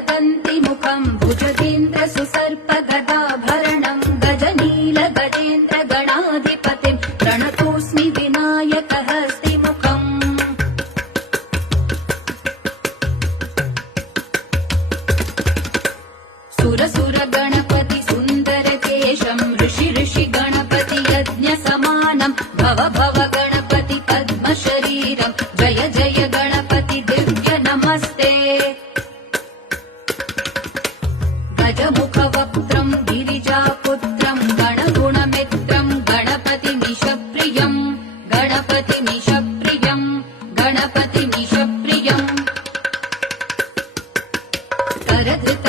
करदन्तिमुखम् भुजगेन्द्र सुसर्पगदाभरणम् गजनील गजेन्द्र गणाधिपतिम् प्रणतोऽस्मि विनायकहस्तिमुखम् सुरसुर गणपति सुन्दरकेशम् ऋषि गणपति यज्ञसमानम् भव भव गणपति पद्मशरीरम् जय जय गणपति दिव्य नमस्ते गजमुखवक्त्रम् गिरिजापुत्रम् गणगुणमित्रम् गणपतिमिषप्रियम् गणपतिमिषप्रियम् गणपतिमिषप्रियम् करधृत